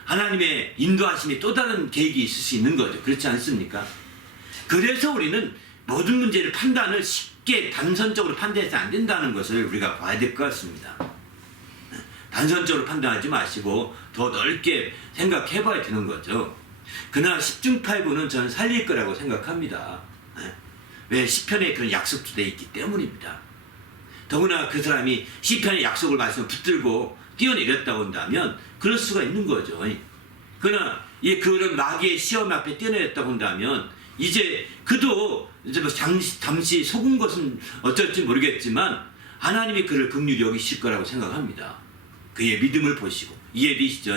하나님의 인도하심이 또 다른 계획이 있을 수 있는 거죠. 그렇지 않습니까? 그래서 우리는 모든 문제를 판단을 쉽게 단선적으로 판단해서 안 된다는 것을 우리가 봐야 될 것 같습니다. 단선적으로 판단하지 마시고 더 넓게 생각해 봐야 되는 거죠. 그러나 10중8구는 저는 살릴 거라고 생각합니다. 왜? 시편에 그런 약속도 되어 있기 때문입니다. 더구나 그 사람이 시편의 약속을 말씀을 붙들고 뛰어내렸다고 한다면 그럴 수가 있는 거죠. 그러나 그런 마귀의 시험 앞에 뛰어내렸다고 한다면 이제 그도 이제 잠시 속은 것은 어쩔지 모르겠지만 하나님이 그를 긍휼히 여기실 거라고 생각합니다. 그의 믿음을 보시고. 이해되시죠?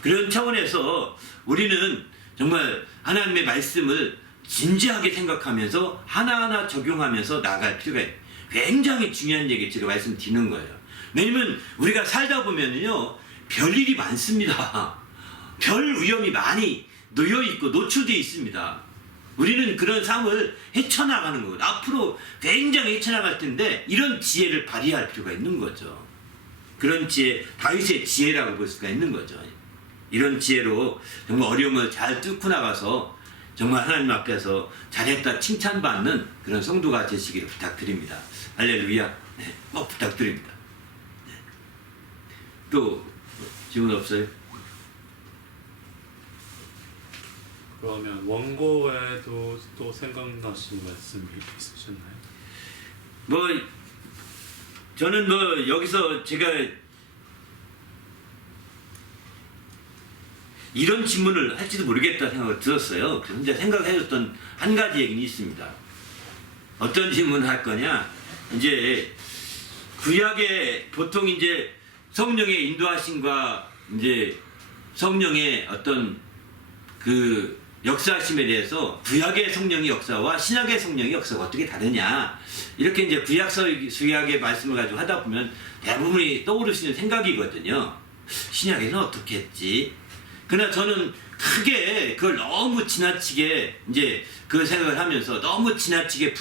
그런 차원에서 우리는 정말 하나님의 말씀을 진지하게 생각하면서 하나하나 적용하면서 나아갈 필요가 있어요. 굉장히 중요한 얘기 제가 말씀드리는 거예요. 왜냐면 우리가 살다 보면요 별일이 많습니다. 별 위험이 많이 놓여있고 노출되어 있습니다. 우리는 그런 삶을 헤쳐나가는 거거든요. 앞으로 굉장히 헤쳐나갈 텐데 이런 지혜를 발휘할 필요가 있는 거죠. 그런 지혜, 다윗의 지혜라고 볼 수가 있는 거죠. 이런 지혜로 정말 어려움을 잘 뚫고 나가서 정말 하나님 앞에서 잘했다 칭찬받는 그런 성도가 되시기를 부탁드립니다. 할렐루야. 네, 꼭 부탁드립니다. 네. 또 질문 없어요? 그러면 원고 외에도 또 생각나시는 말씀이 있으셨나요? 저는 여기서 제가 이런 질문을 할지도 모르겠다 생각을 들었어요. 그래서 혼자 생각해줬던 한 가지 얘기는 있습니다. 어떤 질문을 할 거냐? 이제 구약에 보통 이제 성령의 인도하심과 이제 성령의 어떤 그 역사하심에 대해서 구약의 성령의 역사와 신약의 성령의 역사가 어떻게 다르냐, 이렇게 이제 구약의 말씀을 가지고 하다 보면 대부분이 떠오르시는 생각이거든요. 신약에는 어떻게 했지? 그러나 저는 크게 그걸 너무 지나치게 이제 그 생각을 하면서 너무 지나치게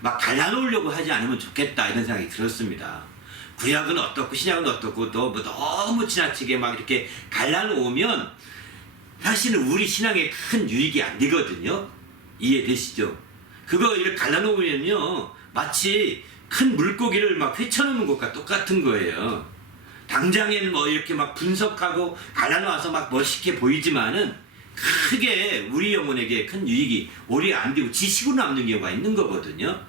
막 갈라놓으려고 하지 않으면 좋겠다 이런 생각이 들었습니다. 구약은 어떻고 신약은 어떻고 또 뭐 너무 지나치게 막 이렇게 갈라놓으면 사실은 우리 신앙에 큰 유익이 안 되거든요. 이해되시죠? 그거 이렇게 갈라놓으면요 마치 큰 물고기를 막 회쳐놓는 것과 똑같은 거예요. 당장에는 뭐 이렇게 막 분석하고 갈라놓아서 막 멋있게 보이지만은 크게 우리 영혼에게 큰 유익이 오래 안 되고 지식으로 남는 경우가 있는 거거든요.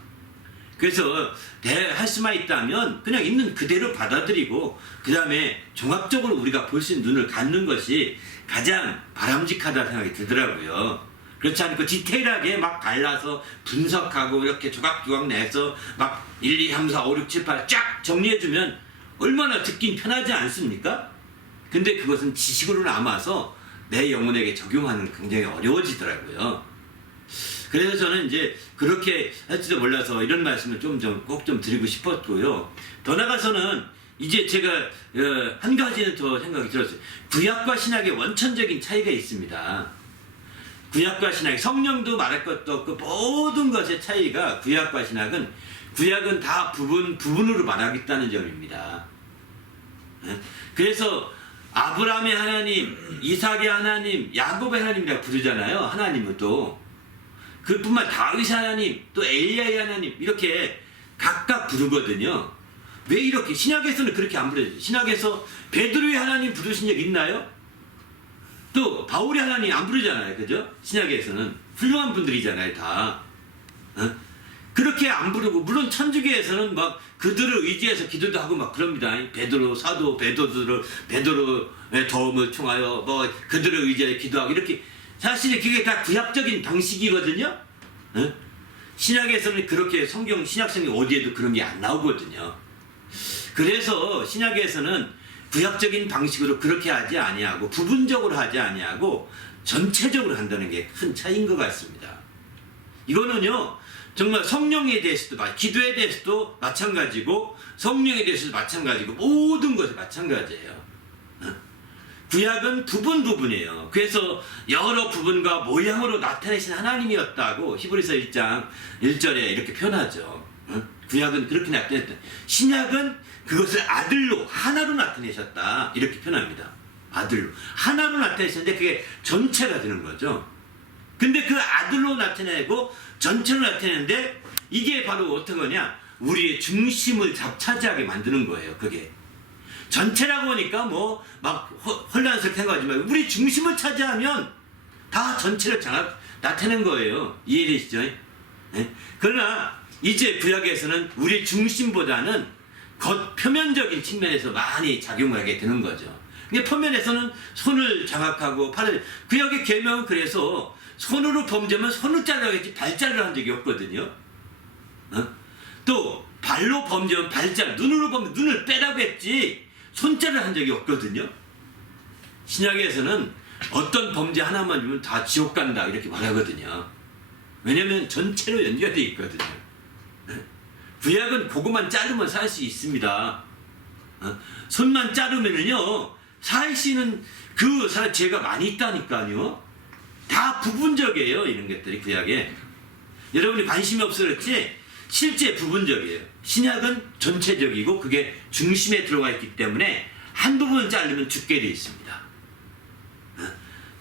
그래서 할 수만 있다면 그냥 있는 그대로 받아들이고 그 다음에 종합적으로 우리가 볼 수 있는 눈을 갖는 것이 가장 바람직하다 생각이 들더라고요. 그렇지 않고 디테일하게 막 갈라서 분석하고 이렇게 조각조각 내서 막 1, 2, 3, 4, 5, 6, 7, 8 쫙 정리해주면 얼마나 듣긴 편하지 않습니까? 근데 그것은 지식으로 남아서 내 영혼에게 적용하는 굉장히 어려워지더라고요. 그래서 저는 이제 그렇게 할지도 몰라서 이런 말씀을 꼭 좀 드리고 싶었고요. 더 나가서는 이제 제가 한 가지는 더 생각이 들었어요. 구약과 신약의 원천적인 차이가 있습니다. 구약과 신약, 성령도 말할 것도 없고 모든 것의 차이가 구약과 신약은 구약은 다 부분으로 말하겠다는 점입니다. 그래서 아브라함의 하나님, 이삭의 하나님, 야곱의 하나님이라고 부르잖아요. 하나님은 또 그뿐만 다윗의 하나님, 또 엘리야의 하나님 이렇게 각각 부르거든요. 왜 이렇게 신약에서는 그렇게 안 부르죠? 신약에서 베드로의 하나님 부르신 적 있나요? 또 바울의 하나님 안 부르잖아요, 그죠? 신약에서는 훌륭한 분들이잖아요, 다. 그렇게 안 부르고 물론 천주교에서는 막 그들을 의지해서 기도도 하고 막 그럽니다. 베드로 사도 베드로의 도움을 통하여 뭐 그들을 의지해 기도하고 이렇게 사실 그게 다 구약적인 방식이거든요. 신약에서는 그렇게 신약성경 어디에도 그런 게 안 나오거든요. 그래서 신약에서는 구약적인 방식으로 그렇게 하지 아니하고 부분적으로 하지 아니하고 전체적으로 한다는 게 큰 차이인 것 같습니다. 이거는요 정말 성령에 대해서도 기도에 대해서도 마찬가지고 성령에 대해서도 마찬가지고 모든 것이 마찬가지예요. 구약은 부분이에요. 그래서 여러 부분과 모양으로 나타내신 하나님이었다고 히브리서 1장 1절에 이렇게 표현하죠. 구약은 그렇게 나타냈다. 신약은 그것을 아들로 하나로 나타내셨다 이렇게 표현합니다. 아들로 하나로 나타내셨는데 그게 전체가 되는 거죠. 근데 그 아들로 나타내고 전체로 나타내는데 이게 바로 어떤 거냐, 우리의 중심을 차지하게 만드는 거예요. 그게 전체라고 하니까 뭐 막 혼란스럽게 생각하지만 우리 중심을 차지하면 다 전체를 나타낸 거예요. 이해되시죠? 네? 그러나 이제 구약에서는 우리 중심보다는 표면적인 측면에서 많이 작용하게 되는 거죠. 근데 표면에서는 손을 장악하고 구약의 계명은 그래서 손으로 범죄하면 손을 자르겠지 발자를 한 적이 없거든요. 또 발로 범죄하면 눈으로 범죄하면 눈을 빼라고 했지 손자를 한 적이 없거든요. 신약에서는 어떤 범죄 하나만 주면 다 지옥 간다 이렇게 말하거든요. 왜냐하면 전체로 연결되어 있거든요. 구약은 그것만 자르면 살 수 있습니다. 손만 자르면은요 살 수 있는 그 죄가 많이 있다니까요. 다 부분적이에요. 이런 것들이 구약에. 여러분이 관심이 없어 그렇지 실제 부분적이에요. 신약은 전체적이고 그게 중심에 들어가 있기 때문에 한 부분 자르면 죽게 돼 있습니다.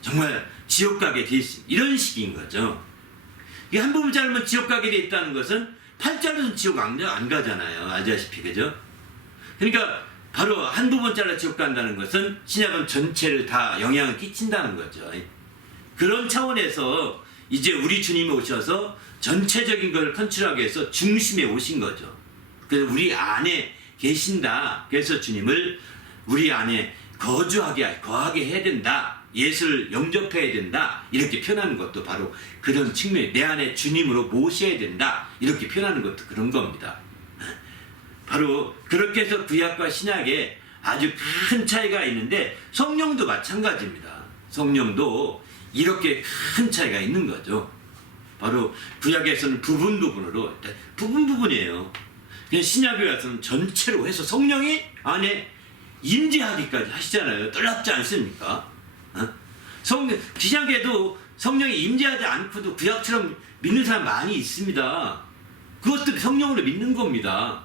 정말 지옥 가게 돼 있습니다. 이런 식인 거죠. 이 한 부분 자르면 지옥 가게 돼 있다는 것은 팔 자르면 지옥 안 가잖아요. 아시다시피 그죠? 그러니까 바로 한 부분 잘라 지옥 간다는 것은 신약은 전체를 다 영향을 끼친다는 거죠. 그런 차원에서 이제 우리 주님이 오셔서 전체적인 걸 컨트롤하기 위해서 중심에 오신 거죠. 그래서 우리 안에 계신다. 그래서 주님을 우리 안에 거하게 해야 된다. 예수를 영접해야 된다. 이렇게 표현하는 것도 바로 그런 측면, 내 안에 주님으로 모셔야 된다. 이렇게 표현하는 것도 그런 겁니다. 바로 그렇게 해서 구약과 신약에 아주 큰 차이가 있는데 성령도 마찬가지입니다. 성령도 이렇게 큰 차이가 있는 거죠. 바로 구약에서는 부분으로 부분이에요. 그냥 신약에 와서는 전체로 해서 성령이 안에 임재하기까지 하시잖아요. 놀랍지 않습니까? 신약에도 성령이 임재하지 않고도 구약처럼 믿는 사람 많이 있습니다. 그것도 성령으로 믿는 겁니다.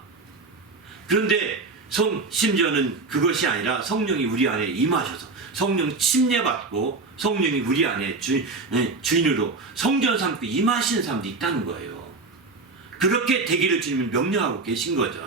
그런데 심지어는 그것이 아니라 성령이 우리 안에 임하셔서 성령 침례받고 성령이 우리 안에 주인으로 성전 삼고 임하시는 사람도 있다는 거예요. 그렇게 되기를 주님은 명령하고 계신 거죠.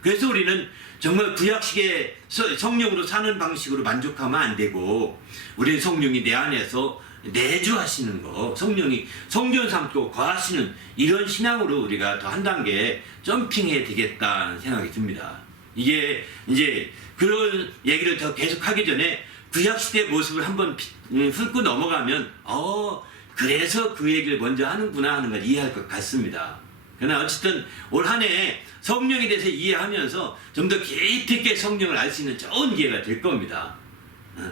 그래서 우리는 정말 구약식의 성령으로 사는 방식으로 만족하면 안 되고, 우리는 성령이 내 안에서 내주하시는 거, 성령이 성전 삼고 거하시는 이런 신앙으로 우리가 더 한 단계 점핑해야 되겠다는 생각이 듭니다. 이게 이제 그런 얘기를 더 계속하기 전에 구약시대의 모습을 한번 훑고 넘어가면 그래서 그 얘기를 먼저 하는구나 하는 걸 이해할 것 같습니다. 그러나 어쨌든 올 한 해 성령에 대해서 이해하면서 좀 더 깊이 있게 성령을 알 수 있는 좋은 기회가 될 겁니다.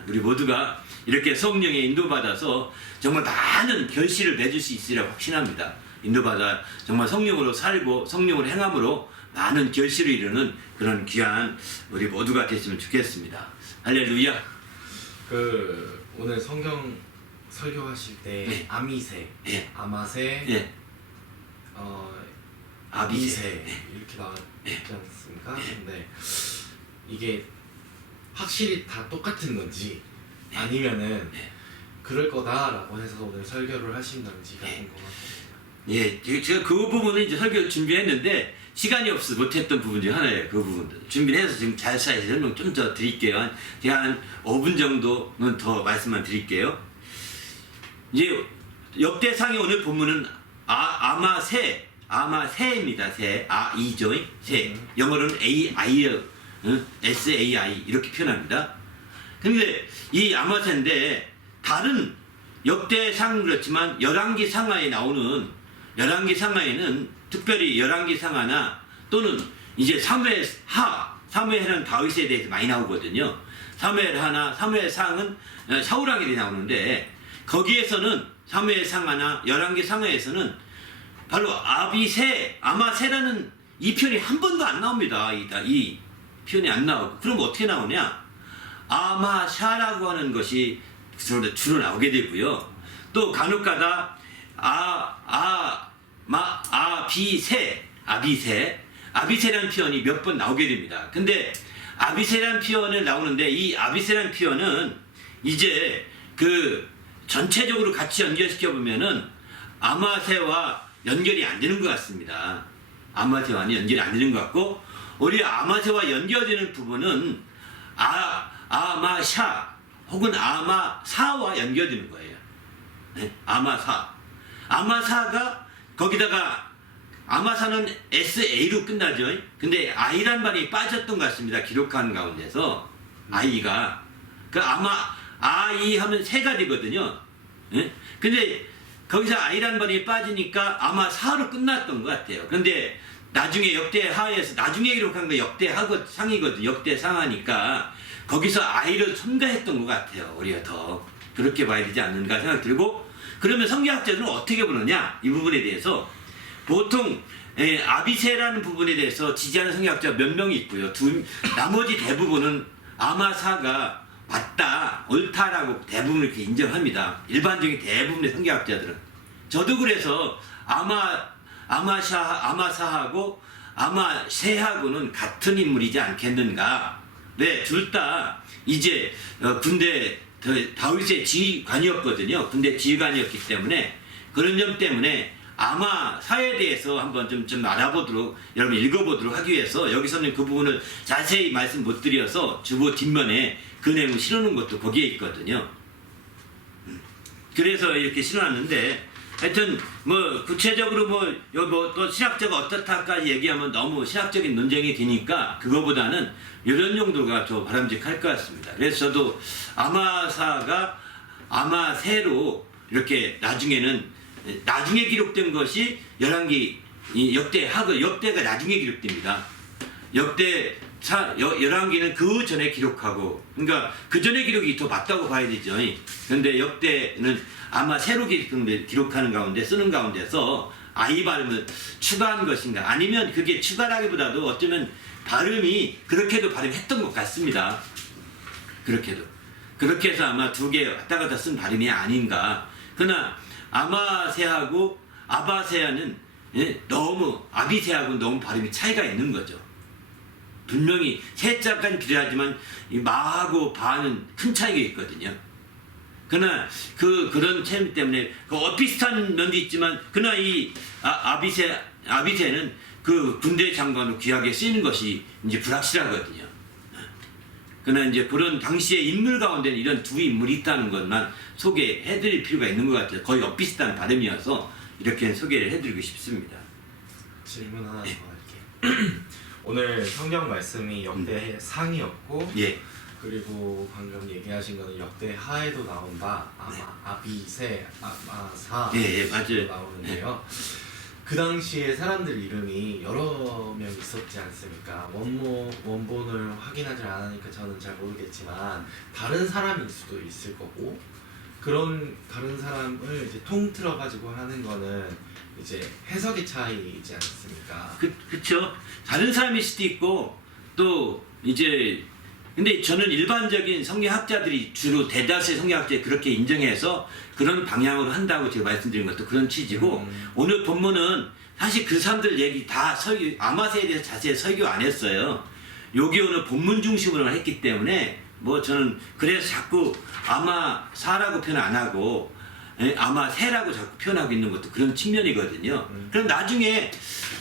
우리 모두가 이렇게 성령에 인도받아서 정말 많은 결실을 맺을 수 있으리라고 확신합니다. 인도받아 정말 성령으로 살고 성령으로 행함으로 많은 결실을 이루는 그런 귀한 우리 모두가 됐으면 좋겠습니다. 할렐루야. 오늘 성경 설교하실 때 네. 아미세, 네. 아마세, 예. 아비세 네. 이렇게 나왔지 않습니까? 근데 이게 확실히 다 똑같은 건지 아니면은 그럴 거다라고 해서 오늘 설교를 하신다는지가 궁금하거든요. 예, 제가 그 부분은 이제 설교를 준비했는데 시간이 없어서 못했던 부분 중 하나예요. 그 부분도 준비를 해서 지금 잘 설명 좀 더 드릴게요. 제가 한 5분 정도는 더 말씀만 드릴게요. 이제 역대상의 오늘 본문은 아마세입니다. 이죠. 세. 영어로는 SAI 이렇게 표현합니다. 근데 이 아마세인데 다른 역대상 그렇지만 열왕기 상하에 나오는 열왕기 상하에는 특별히 열왕기 상하나 또는 이제 사무엘하는 다윗에 대해서 많이 나오거든요. 사무엘하나 사무엘상은 사울왕에 나오는데 거기에서는 사무엘상하나 열왕기 상하에서는 바로 아마세라는 이 표현이 한 번도 안 나옵니다. 이 표현이 안 나오고 그럼 어떻게 나오냐? 아마샤라고 하는 것이 주로 나오게 되고요. 또 간혹가다 아비세라는 표현이 몇 번 나오게 됩니다. 근데 아비세라는 표현을 나오는데 이 아비세라는 표현은 이제 그 전체적으로 같이 연결시켜 보면은 아마세와 연결이 안 되는 것 같습니다. 아마세와는 연결이 안 되는 것 같고 오히려 아마세와 연결되는 부분은 아마샤 혹은 아마사와 연결되는 거예요. 네, 아마사가 거기다가 아마사는 SA로 끝나죠. 근데 I란 말이 빠졌던 것 같습니다. 기록하는 가운데서 I가 I 하면 세가 되거든요. 네? 근데 거기서 I란 말이 빠지니까 아마사로 끝났던 것 같아요. 근데 나중에 역대하에서 나중에 기록한 거 역대상이거든요. 역대상하니까 거기서 I를 첨가했던 것 같아요. 우리가 더 그렇게 봐야 되지 않는가 생각 들고 그러면 성경학자들은 어떻게 보느냐 이 부분에 대해서 보통 아비세라는 부분에 대해서 지지하는 성경학자 몇 명이 있고요. 나머지 대부분은 아마사가 맞다 옳다라고 대부분 이렇게 인정합니다. 일반적인 대부분의 성경학자들은 저도 그래서 아마사하고 아마세하고는 같은 인물이지 않겠는가. 네, 둘 다 이제 군대 다윗의 지휘관이었거든요. 군대 지휘관이었기 때문에 그런 점 때문에 아마사에 대해서 한번 좀 알아보도록 여러분 읽어보도록 하기 위해서 여기서는 그 부분을 자세히 말씀 못 드려서 주보 뒷면에 그 내용을 실어놓은 것도 거기에 있거든요. 그래서 이렇게 실어놨는데 하여튼 뭐 구체적으로 또 신학자가 어떻다까지 얘기하면 너무 신학적인 논쟁이 되니까 그거보다는 이런 용도가 더 바람직할 것 같습니다. 그래서 저도 아마사가 아마세로 이렇게 나중에 기록된 것이 열왕기 역대가 나중에 기록됩니다. 열왕기는 그 전에 기록하고 그러니까 그 전에 기록이 더 맞다고 봐야 되죠. 그런데 역대는 아마 새로 기록하는 가운데 쓰는 가운데서 아이 발음을 추가한 것인가 아니면 그게 추가라기보다도 어쩌면 발음이 그렇게도 발음했던 것 같습니다. 그렇게 해서 아마 두 개 왔다 갔다 쓴 발음이 아닌가. 그러나 아마세하고 아바세하는 너무 아비세하고 너무 발음이 차이가 있는 거죠. 분명히 세 자까지 필요하지만 이 마하고 바는 큰 차이가 있거든요. 그러나 그런 차이 때문에 그 비슷한 면도 있지만 그러나 이 아비새는 그 군대 장관으로 귀하게 쓰이는 것이 이제 불확실하거든요. 그러나 이제 그런 당시의 인물 가운데는 이런 두 인물이 있다는 것만 소개해드릴 필요가 있는 것 같아요. 거의 비슷한 발음이어서 이렇게 소개를 해드리고 싶습니다. 질문 하나 더 할게요. 오늘 성경 말씀이 역대 상이었고 예. 그리고 방금 얘기하신 거는 역대 하에도 나온다. 아비새, 아마사 예, 맞아요. 나오는데요. 그 당시에 사람들 이름이 여러 명 있었지 않습니까? 원본을 확인하지 않으니까 저는 잘 모르겠지만 다른 사람일 수도 있을 거고 그런 다른 사람을 이제 통틀어 가지고 하는 거는 이제 해석의 차이이지 않습니까? 그쵸. 다른 사람일 수도 있고 또 이제 근데 저는 일반적인 성경학자들이 주로 대다수의 성경학자들이 그렇게 인정해서 그런 방향으로 한다고 제가 말씀드린 것도 그런 취지고 오늘 본문은 사실 그 사람들 얘기 다 아마새에 대해서 자세히 설교 안 했어요. 여기 오늘 본문 중심으로 했기 때문에 뭐 저는 그래서 자꾸 아마사라고 표현 안 하고 아마새라고 자꾸 표현하고 있는 것도 그런 측면이거든요. 그럼 나중에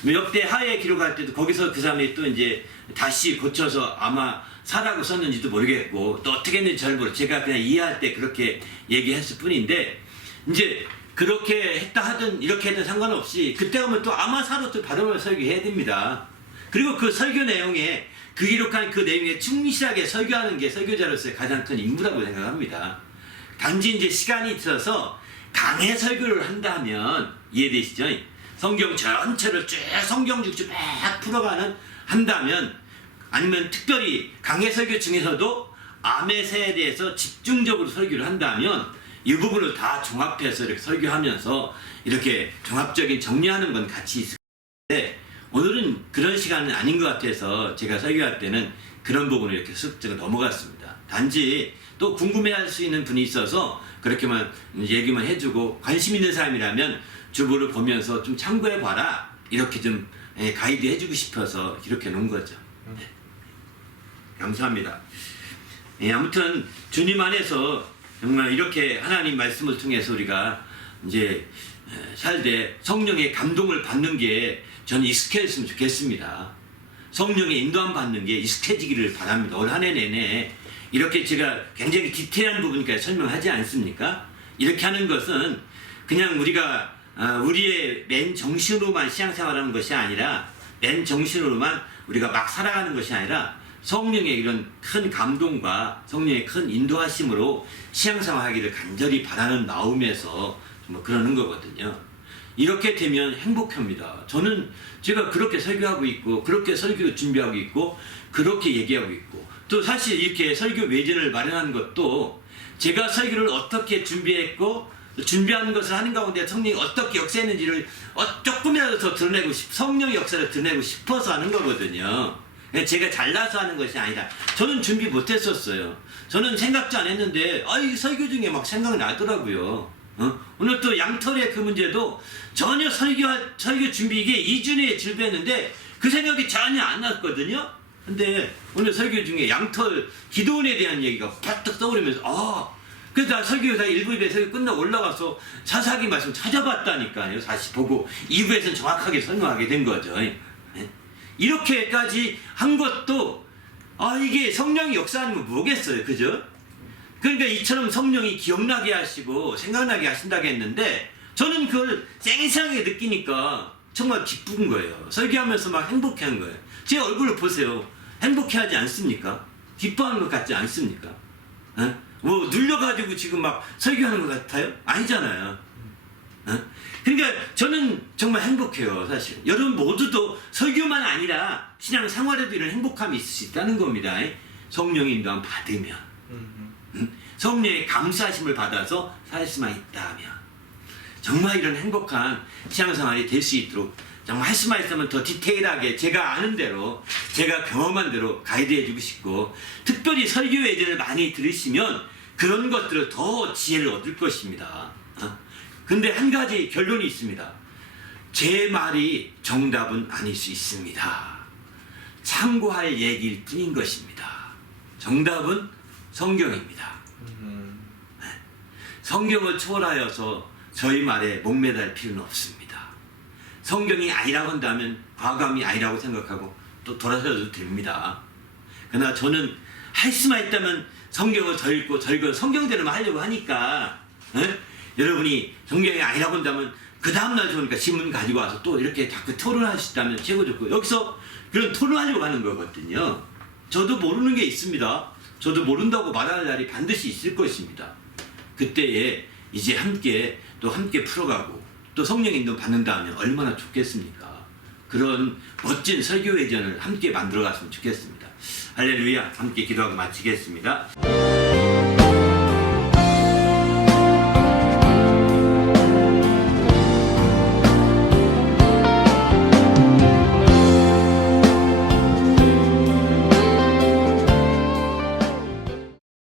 역대 하에 기록할 때도 거기서 그 사람이 또 이제 다시 고쳐서 아마사라고 썼는지도 모르겠고 또 어떻게 했는지 잘 모르겠고 제가 그냥 이해할 때 그렇게 얘기했을 뿐인데 이제 그렇게 했다 하든 이렇게 하든 상관없이 그때 가면 또 아마사로 또 발음을 설교해야 됩니다. 그리고 그 설교 내용에 그 기록한 그 내용에 충실하게 설교하는 게 설교자로서의 가장 큰 임무라고 생각합니다. 단지 이제 시간이 있어서 강해 설교를 한다면 이해되시죠? 성경 전체를 쭉 성경 쭉쭉 막 풀어가는 한다면 아니면 특별히 강해 설교 중에서도 아메새에 대해서 집중적으로 설교를 한다면 이 부분을 다 종합해서 이렇게 설교하면서 이렇게 종합적인 정리하는 건 같이 있을 텐데 오늘은 그런 시간은 아닌 것 같아서 제가 설교할 때는 그런 부분을 이렇게 쓱 넘어갔습니다. 단지 또 궁금해할 수 있는 분이 있어서 그렇게만 얘기만 해주고 관심 있는 사람이라면 주보를 보면서 좀 참고해봐라 이렇게 좀 가이드 해주고 싶어서 이렇게 놓은 거죠. 네. 감사합니다. 아무튼 주님 안에서 정말 이렇게 하나님 말씀을 통해서 우리가 이제 살되 성령의 감동을 받는 게 저는 익숙해졌으면 좋겠습니다. 성령의 인도함 받는 게 익숙해지기를 바랍니다. 올 한 해 내내 이렇게 제가 굉장히 디테일한 부분까지 설명하지 않습니까? 이렇게 하는 것은 그냥 우리가 우리의 맨 정신으로만 신앙생활하는 것이 아니라 맨 정신으로만 우리가 막 살아가는 것이 아니라 성령의 이런 큰 감동과 성령의 큰 인도하심으로 신앙생활하기를 간절히 바라는 마음에서 뭐 그러는 거거든요. 이렇게 되면 행복합니다. 저는 제가 그렇게 설교하고 있고 그렇게 설교 준비하고 있고 그렇게 얘기하고 있고 또 사실 이렇게 설교 외전을 마련하는 것도 제가 설교를 어떻게 준비했고 준비하는 것을 하는 가운데 성령이 어떻게 역사했는지를 조금이라도 더 드러내고 성령의 역사를 드러내고 싶어서 하는 거거든요. 제가 잘나서 하는 것이 아니라 저는 준비 못했었어요. 저는 생각도 안 했는데 이 설교 중에 막 생각나더라고요. 오늘 또 양털의 그 문제도 전혀 설교 준비 이게 2주 내에 준비했는데 그 생각이 전혀 안 났거든요. 근데 오늘 설교 중에 양털 기도원에 대한 얘기가 바짝 떠오르면서 그래서 나 설교 다 1부에 설교 끝나고 올라가서 사사기 말씀 찾아봤다니까요. 다시 보고 2부에서는 정확하게 설명하게 된 거죠. 이렇게까지 한 것도 이게 성령이 역사하는 건 뭐겠어요. 그죠? 그러니까 이처럼 성령이 기억나게 하시고 생각나게 하신다고 했는데 저는 그걸 생생하게 느끼니까 정말 기쁜 거예요. 설교하면서 막 행복해하는 거예요. 제 얼굴을 보세요. 행복해하지 않습니까? 기뻐하는 것 같지 않습니까? 뭐 눌려가지고 지금 막 설교하는 것 같아요? 아니잖아요. 그러니까 저는 정말 행복해요. 사실 여러분 모두도 설교만 아니라 신앙생활에도 이런 행복함이 있을 수 있다는 겁니다. 성령의 인도함 받으면 성령의 감사하심을 받아서 살 수만 있다면 정말 이런 행복한 신앙생활이 될 수 있도록 정말 할 수만 있으면 더 디테일하게 제가 아는 대로 제가 경험한 대로 가이드해 주고 싶고 특별히 설교 예전을 많이 들으시면 그런 것들을 더 지혜를 얻을 것입니다. 근데 한 가지 결론이 있습니다. 제 말이 정답은 아닐 수 있습니다. 참고할 얘기일 뿐인 것입니다. 정답은 성경입니다. 성경을 초월하여서 저희 말에 목매달 필요는 없습니다. 성경이 아니라고 한다면 과감히 아니라고 생각하고 또 돌아서도 됩니다. 그러나 저는 할 수만 있다면 성경을 더 읽고 더 읽어 성경대로만 하려고 하니까 여러분이 성경이 아니라고 한다면 그 다음날 좋으니까 신문 가지고 와서 또 이렇게 자꾸 토론할 수 있다면 최고 좋고 여기서 그런 토론하려고 하는 거거든요. 저도 모르는 게 있습니다. 저도 모른다고 말할 날이 반드시 있을 것입니다. 그때에 이제 함께 풀어가고 또 성령의 인도 받는다면 얼마나 좋겠습니까? 그런 멋진 설교회전을 함께 만들어갔으면 좋겠습니다. 할렐루야. 함께 기도하고 마치겠습니다.